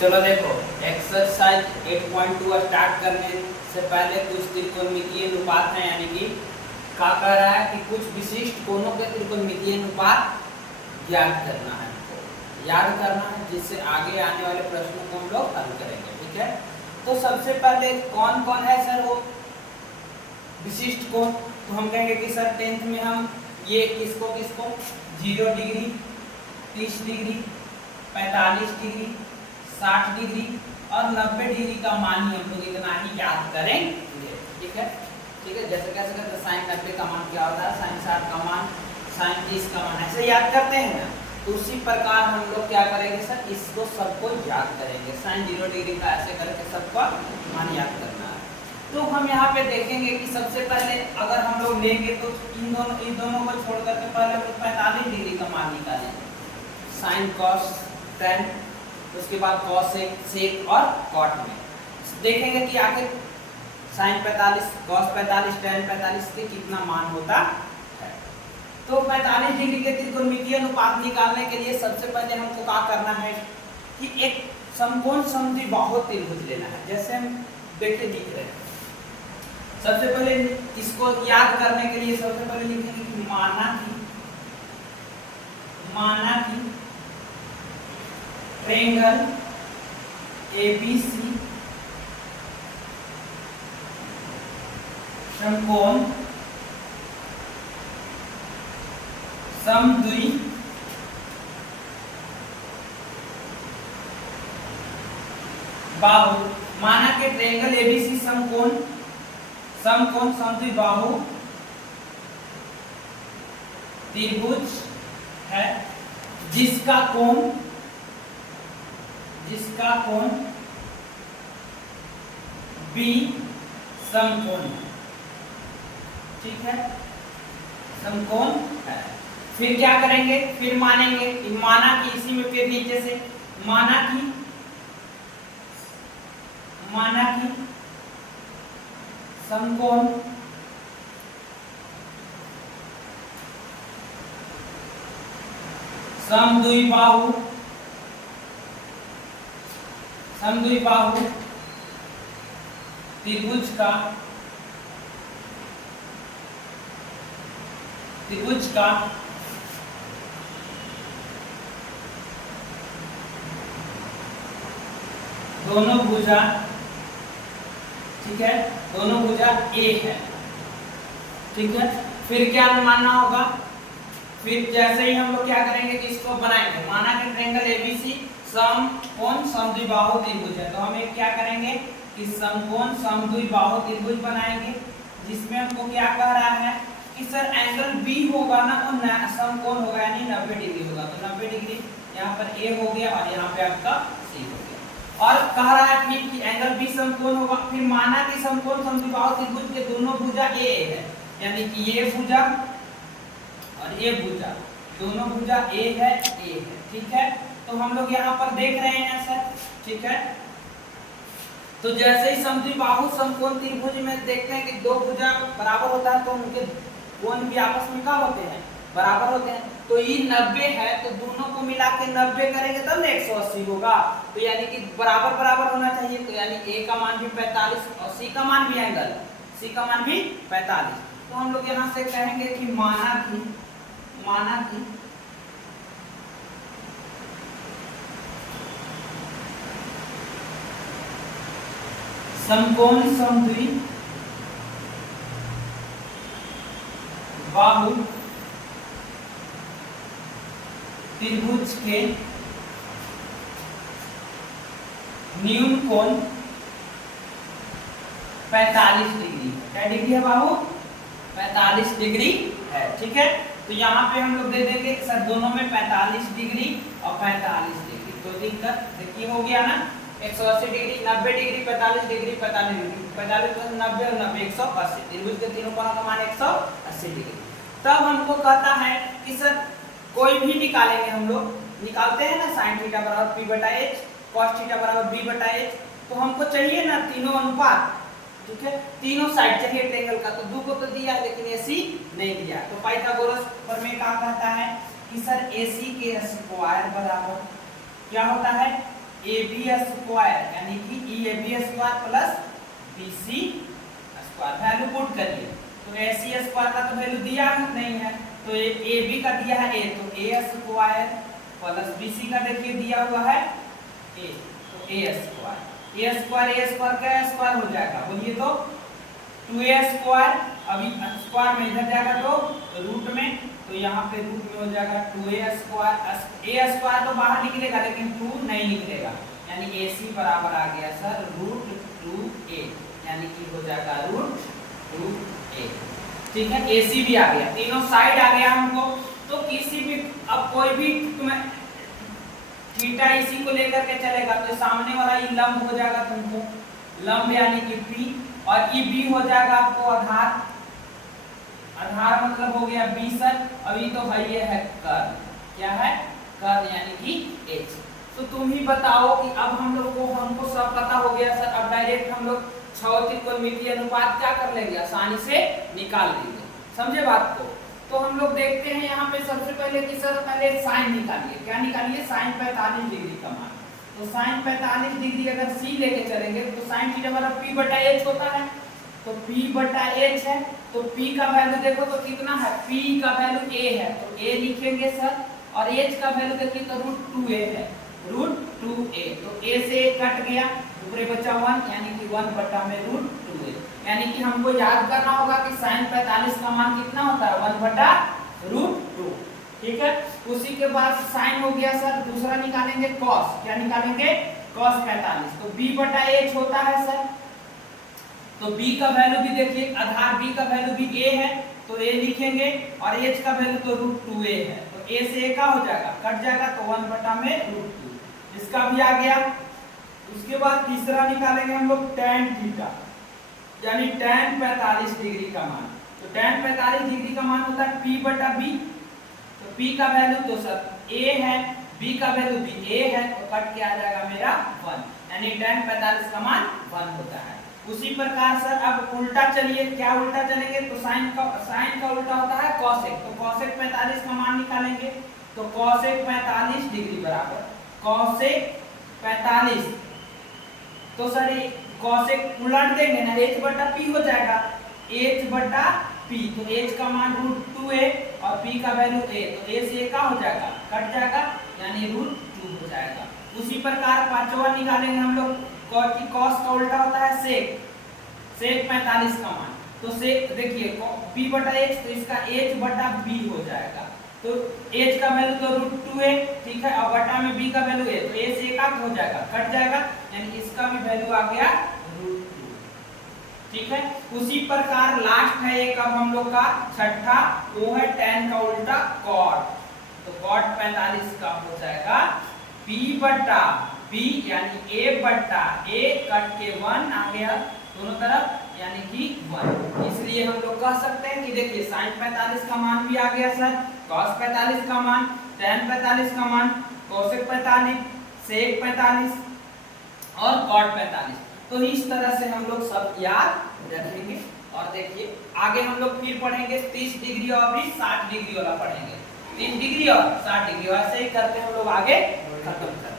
चलो देखो, exercise 8.2 start करने से पहले कुछ त्रिकोणमितीय अनुपात हैं, यानी कि क्या कह रहा है कि कुछ विशिष्ट कोणों के त्रिकोणमितीय अनुपात ज्ञात करना है, याद करना है, जिससे आगे आने वाले प्रश्नों को हम लोग हल करेंगे। ठीक है, तो सबसे पहले कौन कौन है सर वो विशिष्ट कोण? तो हम कहेंगे कि सर 10th में हम ये किसको 0 डिग्री, 30 डिग्री, 45 डिग्री, 60 डिग्री और 90 डिग्री का मान ही हम लोग इतना ही याद करेंगे। ठीक है, जैसे कैसे करते, साइन 90 का मान क्या होता है, साइन 60 का मान, साइन 30 का मान, ऐसे याद करते हैं ना। तो उसी प्रकार हम लोग क्या करेंगे सर, इसको सबको याद करेंगे। साइन 0 डिग्री का ऐसे करके सबका मान याद करना है। तो हम यहाँ पे देखेंगे कि सबसे पहले अगर हम लोग लेंगे तो इन दोनों को छोड़ करके पहले हम लोग 45 डिग्री का मान निकालेंगे। साइन कॉस टेन, उसके बाद कॉस सेक और कॉट में देखेंगे कि आखिर साइन 45, कॉस 45, टेन 45 के कितना मान होता है। तो 45 डिग्री के त्रिकोणमितीय अनुपात निकालने के लिए सबसे पहले हमको क्या करना है कि एक समकोण समद्विबाहु त्रिभुज लेना है। जैसे हम देखिए लिख रहे हैं, सबसे पहले इसको याद करने के लिए सबसे पहले लिखेंगे कि माना कि ट्रायंगल ABC समकोण समद्विबाहु माना कि ट्रायंगल ABC समकोण समद्विबाहु त्रिभुज है, जिसका कोण B समकोण है। ठीक है, समकोण है। फिर क्या करेंगे, फिर मानेंगे, माना कि इसी में फिर नीचे से माना कि समकोण समद्विबाहु त्रिभुज का दोनों भुजा, ठीक है, दोनों भुजा A है। ठीक है, फिर क्या मानना होगा, फिर जैसे ही हम लोग क्या करेंगे कि इसको बनाएंगे, माना कि ट्रायंगल ABC समकोण समद्विबाहु त्रिभुज है, तो हम एक क्या करेंगे कि समकोण समद्विबाहु त्रिभुज बनाएंगे, जिसमें हमको क्या कह रहा है कि सर एंगल B होगा ना, वो समकोण होगा, यानी 90 डिग्री होगा। तो 90 डिग्री यहाँ पर A हो गया और यहाँ पे आपका C हो गया। और कह रहा है फिर कि एंगल B समकोण होगा। फिर माना कि समकोण समद्विबाहु त्रिभुज के दोनों भुजा A है, यानी कि ये भुजा और ये भुजा, दोनों भुजा A है। ठीक है, तो हम लोग यहाँ पर देख रहे हैं सर। ठीक है, तो जैसे ही समद्विबाहु समकोण त्रिभुज में देखते हैं कि दो भुजा बराबर होता है, तो उनके कोण भी आपस में क्या होते हैं, बराबर होते हैं। तो ये 90 है, तो दोनों को मिला के 90 करेंगे तब ना 180 होगा। तो यानी कि बराबर होना चाहिए। तो यानी A का मान भी 45 और C का मान भी 45। तो हम लोग यहाँ से कहेंगे कि माना कि समकोण समद्विबाहु त्रिभुज के न्यून कोण 45 डिग्री। क्या डिग्री है बाबू? 45 डिग्री है। ठीक है, तो यहाँ पे हम लोग दे देंगे सर दोनों में 45 डिग्री और 45 डिग्री। तो दिक्कत देखिए हो गया ना, 180 डिग्री, 90 डिग्री, 45 डिग्री, 45 डिग्री, 45 + 90 और 90 180। त्रिभुज के तीनों कोणों का मान 180 डिग्री। तब हमको कहता है कि सर कोई भी निकालेंगे, हम लोग निकालते हैं ना, sin थीटा बराबर P/H, cos थीटा बराबर B/H। तो हमको चाहिए ना तीनों अनुपात। ठीक है, तीनों साइड चाहिए ट्रायंगल का। तो 2 को तो दिया, लेकिन AC नहीं दिया। तो पाइथागोरस प्रमेय क्या कहता है कि सर AC के स्क्वायर बराबर क्या होता है, AB स्क्वायर यानी कि EAB square plus BC square value put करिए। तो AC स्क्वायर का तो वैल्यू दिया नहीं है, तो AB का दिया है A, तो A स्क्वायर प्लस BC का देखिए दिया हुआ है A, तो A स्क्वायर क्या स्क्वायर हो जाएगा बोलिए तो 2A स्क्वायर, अभी स्क्वायर में इधर जाएगा तो रूट में, तो यहाँ पे रूट में हो जाएगा 2A स्क्वायर, A स्क्वायर तो बाहर निकलेगा लेकिन 2 नहीं निकलेगा, यानी AC बराबर आ गया सर रूट 2A, यानी कि हो जाएगा रूट 2A। ठीक है, AC भी आ गया, तीनों साइड आ गया हमको। तो किसी भी अब कोई भी तुम्हें थीटा इसी को लेकर के चलेगा, तो सामने वाला ये लंब हो जाएगा तुमको, लंब यानी कि P, और ये B हो जाएगा आपको आधार, आधार मतलब हो गया B सर। अभी तो है ये है कर्व, क्या है कर्व यानी कि H। तो तुम ही बताओ कि अब हम लोग को हमको सब पता हो गया सर, अब डायरेक्ट हम लोग छह त्रिकोणमितीय अनुपात क्या कर लेंगे आसानी से निकाल लेंगे, समझे बात को। तो हम लोग देखते हैं यहाँ पे सबसे पहले कि सर पहले साइन निकालिए, क्या निकालिए साइन 45 डिग्री का मान। तो साइन 45 डिग्री अगर C लेके चलेंगे तो साइन थीटा बराबर P बटा H होता है, तो P बटा H है, तो P का वैल्यू देखो तो कितना है, P का वैल्यू A है तो A लिखेंगे सर, और H का वैल्यू देखिए तो रूट 2A है, रूट 2A, तो A से A कट गया, ऊपरे बचा 1 यानी कि 1 बटा में रूट 2A, यानी कि हमको याद करना होगा कि साइन 45 का मान कितना होता है 1 बटा रूट 2। ठीक है, उसी के बाद साइन हो गया सर, दूसरा निकालेंगे कॉस, क्या निकालेंगे कॉस 45, तो B बटा H होता है सर, तो B का वैल्यू भी देखिए आधार B का वैल्यू भी A है तो A लिखेंगे, और H का वैल्यू तो रूट 2A है, तो A से A का हो जाएगा कट जाएगा तो 1 बटा में रूट 2, इसका भी आ गया। उसके बाद तीसरा निकालेंगे हम लोग tan थीटा, यानी tan 45 डिग्री का मान, तो tan 45 डिग्री का मान होता है P बटा B, तो P का वैल्यू तो सर A है, B का वैल्यू भी A है, तो कट के आ जाएगा मेरा 1, यानी tan 45 का मान 1 होता है। उसी प्रकार सर अब उल्टा चलिए, क्या उल्टा चलेंगे तो साइन का उल्टा होता है कॉसेक, तो कॉसेक 45 का मान निकालेंगे, तो कॉसेक 45 डिग्री बराबर कॉसेक 45, तो सर कॉसेक उलट देंगे ना H बटा P हो जाएगा, H बटा P, तो H का मान रूट 2A और P का वैल्यू A, तो A से A का हो जाएगा कट जाएगा यानी रूट 2 हो जाएगा। उसी प्रकार पांचवा निकालेंगे हम लोग कि कॉस का उल्टा होता है सेक, सेक 45 का मान, तो सेक देखिए P बटा H, तो इसका H बटा B हो जाएगा, तो H का वैल्यू तो रूट 2A, ठीक है, और बटा में B का वैल्यू A, तो A से A हो जाएगा कट जाएगा, यानी इसका भी वैल्यू आ गया रूट 2। ठीक है, उसी प्रकार लास्ट है एक अब हम लोग का छठा, वो है tan का उल्टा cot, तो cot 45 का हो जाएगा P बटा B, यानी A बटा A कट के 1 आ गया दोनों तरफ, यानी कि 1, इसलिए हम लोग कह सकते हैं कि देखिए साइन 45 का मान भी आ गया सर, cos 45 का मान, tan 45 का मान, cosec 45, sec 45 और cot 45, तो इस तरह से हम लोग सब याद रखेंगे। और देखिए आगे हम लोग फिर पढ़ेंगे 30 डिग्री और भी 60 डिग्री वाला पढ़ेंगे, 30 डिग्री और 60 डिग्री, ऐसे ही करते हम लोग आगे खत्म करेंगे।